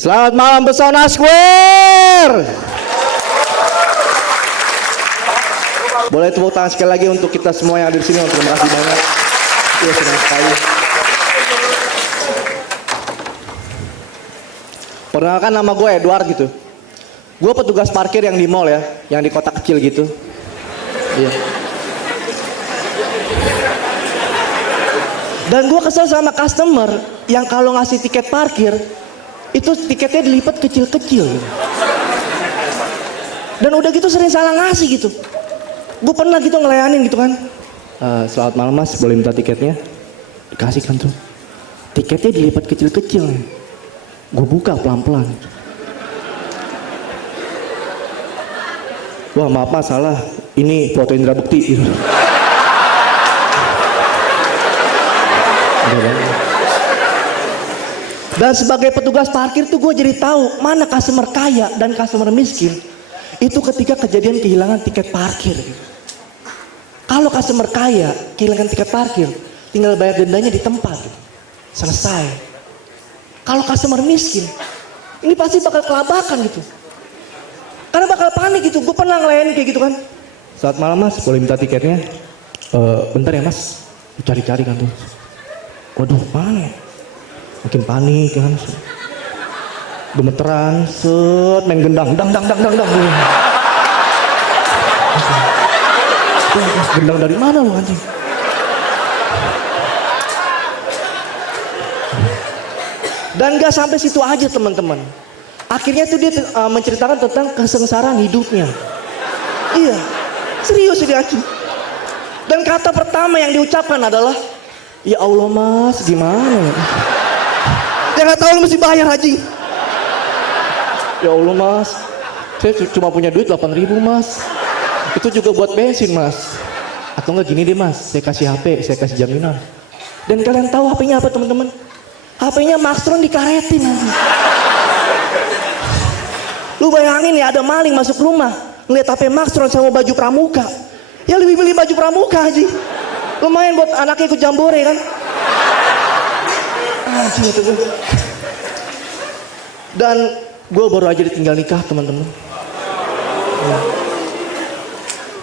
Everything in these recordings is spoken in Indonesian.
Selamat malam Pesona Square. Boleh tepuk tangan sekali lagi untuk kita semua yang ada di sini. Terima kasih banyak. Iya, senang sekali. Perkenalkan, nama gue Edward gitu. Gue petugas parkir yang di mall ya, yang di kota kecil gitu. Iya. Dan gue kesel sama customer yang kalau ngasih tiket parkir itu tiketnya dilipat kecil-kecil gitu. Dan udah gitu sering salah ngasih gitu. Gue pernah gitu ngelayanin gitu kan. Selamat malam mas, boleh minta tiketnya? Dikasih kan tuh. Tiketnya dilipat kecil-kecil. Gue buka pelan-pelan. Wah maaf mas, salah. Ini foto Indra Bekti gitu. Dan sebagai petugas parkir tuh gue jadi tahu mana customer kaya dan customer miskin. Itu ketika kejadian kehilangan tiket parkir. Kalau customer kaya kehilangan tiket parkir, tinggal bayar dendanya di tempat. Selesai. Kalau customer miskin, ini pasti bakal kelabakan gitu. Karena bakal panik gitu. Gue pernah ngelayanin kayak gitu kan. Selamat malam mas, boleh minta tiketnya? Bentar ya mas, cari-cari kan tuh. Waduh, mana ya? Makin panik kan. Gemeteran, set, main gendang, dang. Gendang dari mana lu anjing? Dan gak sampai situ aja teman-teman. Akhirnya tuh dia menceritakan tentang kesengsaraan hidupnya. Iya, serius ini anjing. Dan kata pertama yang diucapkan adalah, ya Allah mas, gimana ya? Ya gak tahu lu mesti bayar haji. Ya Allah mas, saya cuma punya duit 8.000 mas. Itu juga buat bensin mas. Atau enggak gini deh mas, saya kasih HP, saya kasih jaminan. Dan kalian tahu HP-nya apa teman-teman? HP-nya Maxtron dikaretin nanti. Lu bayangin ya, ada maling masuk rumah, ngeliat HP Maxtron sama baju pramuka. Ya lebih beli baju pramuka haji. Lumayan buat anaknya ikut jambore kan. Dan gue baru aja ditinggal nikah teman-teman.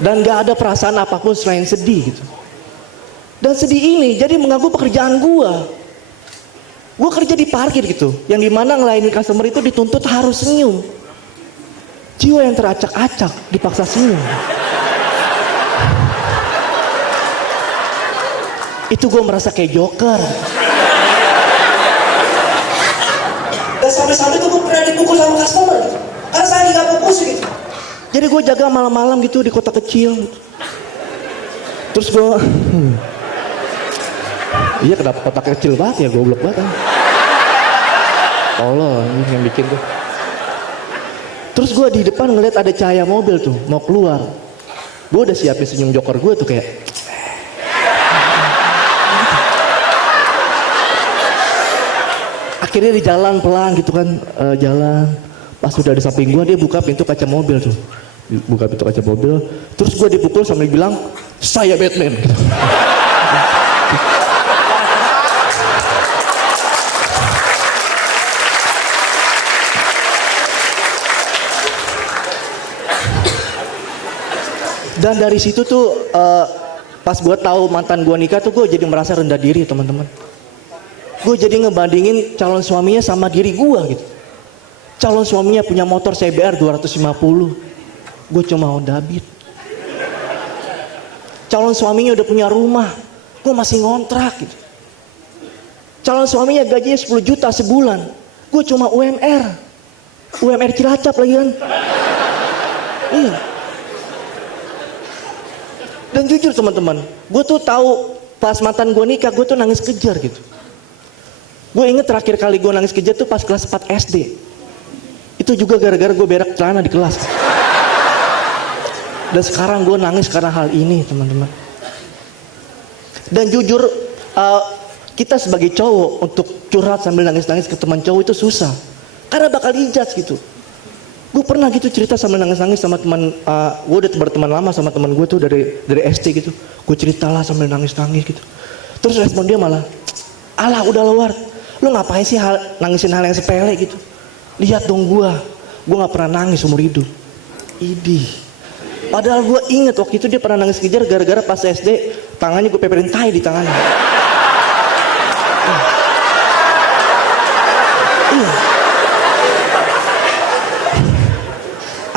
Dan gak ada perasaan apapun selain sedih gitu. Dan sedih ini jadi mengganggu pekerjaan gue. Gue kerja di parkir gitu, yang dimana ngelayanin customer itu dituntut harus senyum. Jiwa yang teracak-acak dipaksa senyum. Itu gue merasa kayak joker. Dan sampai-sampai tuh gue pernah dipukul sama customer gitu. Karena saya lagi gak fokus gitu. Jadi gue jaga malam-malam gitu di kota kecil gitu. Terus gue iya kenapa kota kecil banget ya, goblok banget kan. Allah yang bikin tuh. Terus gue di depan ngeliat ada cahaya mobil tuh mau keluar. Gue udah siapin senyum joker gue tuh kayak. Akhirnya di jalan pelan gitu kan, jalan. Pas udah di samping gue, dia buka pintu kaca mobil tuh. Buka pintu kaca mobil. Terus gue dipukul sambil bilang, saya Batman. Gitu. Dan dari situ tuh, pas gue tahu mantan gue nikah tuh, gue jadi merasa rendah diri teman-teman. Gue jadi ngebandingin calon suaminya sama diri gue gitu. Calon suaminya punya motor CBR 250. Gue cuma Honda Beat. Calon suaminya udah punya rumah. Gue masih ngontrak gitu. Calon suaminya gajinya 10 juta sebulan. Gue cuma UMR. UMR Cilacap lagi kan. Iya. Dan jujur teman-teman, gue tuh tahu pas mantan gue nikah, gue tuh nangis kejar gitu. Gue inget terakhir kali gue nangis kejar tuh pas kelas 4 SD. Itu juga gara-gara gue berak celana di kelas. Dan sekarang gue nangis karena hal ini teman-teman. Dan jujur kita sebagai cowok untuk curhat sambil nangis-nangis ke teman cowok itu susah. Karena bakal dijudge gitu. Gue pernah gitu cerita sambil nangis-nangis sama teman, gue udah berteman lama sama teman gue tuh dari SD gitu. Gue ceritalah sambil nangis-nangis gitu. Terus respon dia malah, alah udah luar. Lu ngapain sih nangisin hal yang sepele gitu. Lihat dong gue nggak pernah nangis seumur hidup. Idih. Padahal gue inget waktu itu dia pernah nangis kejar gara-gara pas SD tangannya gue peperin tai di tangannya. Iya.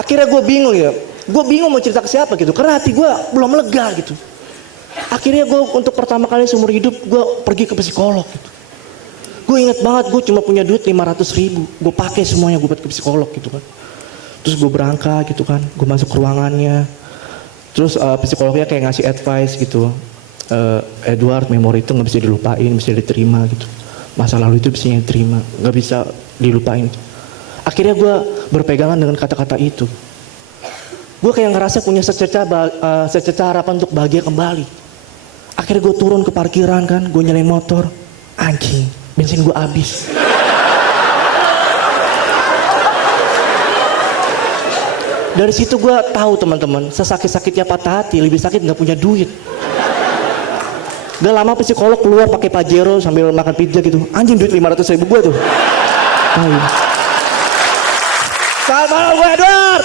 Akhirnya gue bingung ya. Gue bingung mau cerita ke siapa gitu. Karena hati gue belum lega gitu. Akhirnya gue untuk pertama kali seumur hidup gue pergi ke psikolog gitu. Gue inget banget gue cuma punya duit 500.000. Gue pakai semuanya gue buat ke psikolog gitu kan. Terus gue berangkat gitu kan. Gue masuk ke ruangannya. Terus psikolognya kayak ngasih advice gitu. Edward, memori itu gak bisa dilupain, bisa diterima gitu. Masa lalu itu bisa diterima, gak bisa dilupain. Akhirnya gue berpegangan dengan kata-kata itu. Gue kayak ngerasa punya secerca harapan untuk bahagia kembali. Akhirnya gue turun ke parkiran kan. Gue nyalain motor. Anjing, bensin gue habis. Dari situ gue tahu teman-teman, sesakit-sakitnya patah hati lebih sakit nggak punya duit. Gak lama psikolog keluar pakai Pajero sambil makan pizza gitu. Anjing, duit 500.000 gue tuh. Selamat malam gue Edward.